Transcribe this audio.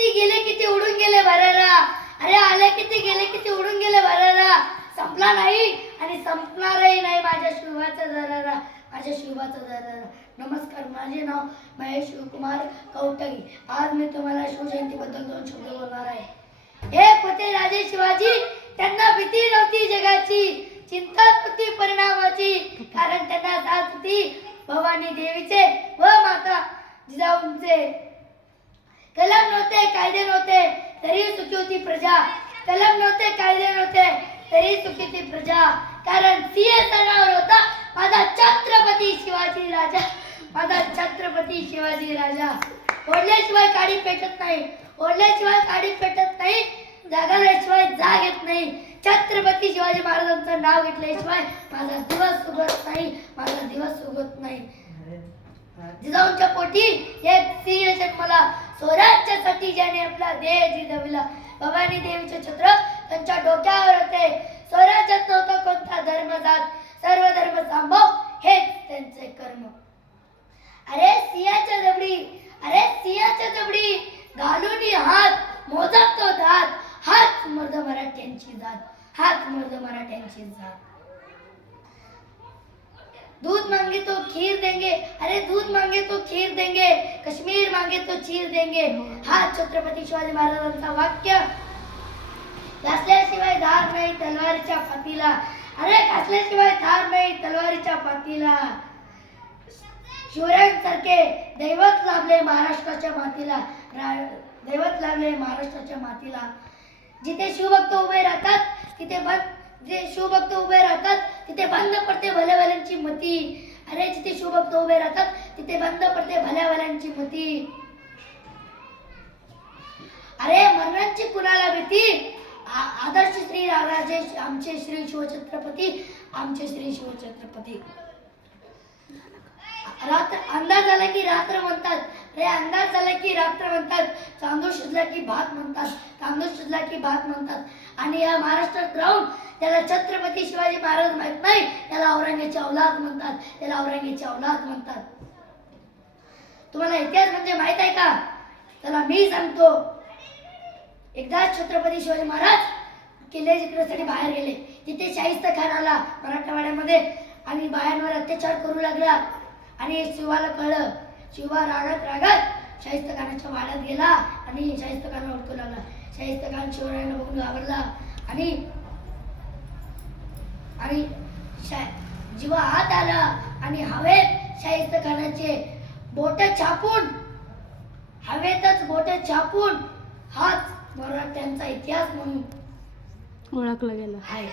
किती गेले किती उडून गेले भरारा अरे आले किती गेले किती उडून गेले भरारा संपला नाही आणि संपणारही नाही माझ्या शिवाचा दरारा माझ्या शिवाचा दरारा. नमस्कार माझे नाव महेश शिवकुमार कौटगी. आज मी तुम्हाला शिवजयंतीबद्दल दोन शब्द बोलणार आहे. हे होते राजे शिवाजी त्यांना भीती नव्हती जगाची चिंता नव्हती परिणामाची कारण त्यांना साथ होती भवानी देवीचे व माता जिजाऊंचे. कलम नव्हते कायदे नव्हते तरी सुखी होती प्रजा. कलम नव्हते कायदे नव्हते तरी सुखी होती प्रजा. कारण सिंह सणावर होता माझा छत्रपती शिवाजी राजा. माझा छत्रपती शिवाजी राजा. ओढल्याशिवाय काडी पेटत नाही. ओढल्याशिवाय काडी पेटत नाही. जागाल्याशिवाय जाग येत नाही. छत्रपती शिवाजी महाराजांचं नाव घेतल्याशिवाय माझा दिवस उगत नाही. माझा दिवस उगत नाही. जिजाऊंच्या पोटी एक सिंह जन्मला स्वराज्यासाठी ज्याने आपला देह जिजविला भवानी देवीचे छत्र त्यांच्या डोक्यावर होते. स्वराज्यात नव्हता कोणता धर्म जात. सर्व धर्म सांभव हेच त्यांचे कर्म. अरे सिंहाच्या जबडी अरे सिंहाच्या जबडी घालून हात मोजात तो दात. हाच मर्द मराठ्यांची जात. हाच मर्द मराठ्यांची जात. दूध मांगे तो खीर देंगे। अरे दूध मांगे तो खीर देंगे कश्मीर मांगे तो चीर देंगे। हा छत्रपती शिवाजी महाराजांचा वाक्य. घासल्याशिवाय धार नाही तलवारीच्या फातीला. अरे घासल्याशिवाय धार नाही तलवारीच्या फातीला. शिवरायांसारखे दैवत लाभले महाराष्ट्राच्या मातीला. रा- दैवत लाभले महाराष्ट्राच्या मातीला. जिथे शिवभक्त उभे राहतात तिथे भक्त जे शिवभक्त उभे राहतात तिथे बंद पडते भल्यावाल्यांची मती. अरे जिथे शिवभक्त उभे राहतात तिथे बंद पडते भल्यावाल्यांची मती. अरे मरणांची कुणाला भीती? आदर्श श्री राजे आमचे श्री शिवछत्रपती आमचे श्री शिवछत्रपती. रात्र अंदाज झाला की रात्र म्हणतात. रे अंदाज झाला की रात्र म्हणतात. तांदूळ शिजला की भात म्हणतात. तांदूळ शिजला की भात म्हणतात. आणि या महाराष्ट्रात राहून त्याला छत्रपती शिवाजी महाराज माहीत नाही. त्याला औरंगाची औलाद म्हणतात. त्याला औरंगाची औलाद म्हणतात. तुम्हाला इतिहास म्हणजे माहीत आहे का? त्याला मी सांगतो. एकदा छत्रपती शिवाजी महाराज किल्ले जिंकण्यासाठी बाहेर गेले. तिथे शाहिस्त खान आला मराठवाड्यामध्ये आणि बायांवर अत्याचार करू लागला. आणि शिवाला कळलं शिवा रागत रागत शाहिस्त खानाच्या वाड्यात गेला आणि शाहिस्त खान ओळखू लागला. शाहिस्त खान शिवरायांना बघून घाबरला आणि आणि शा- जेव्हा हात आला आणि हवेत शाहिस्त खानाचे बोट छापून हवेतच बोट छापून हाच मराठ्यांचा इतिहास म्हणून ओळखला गेला. आहे.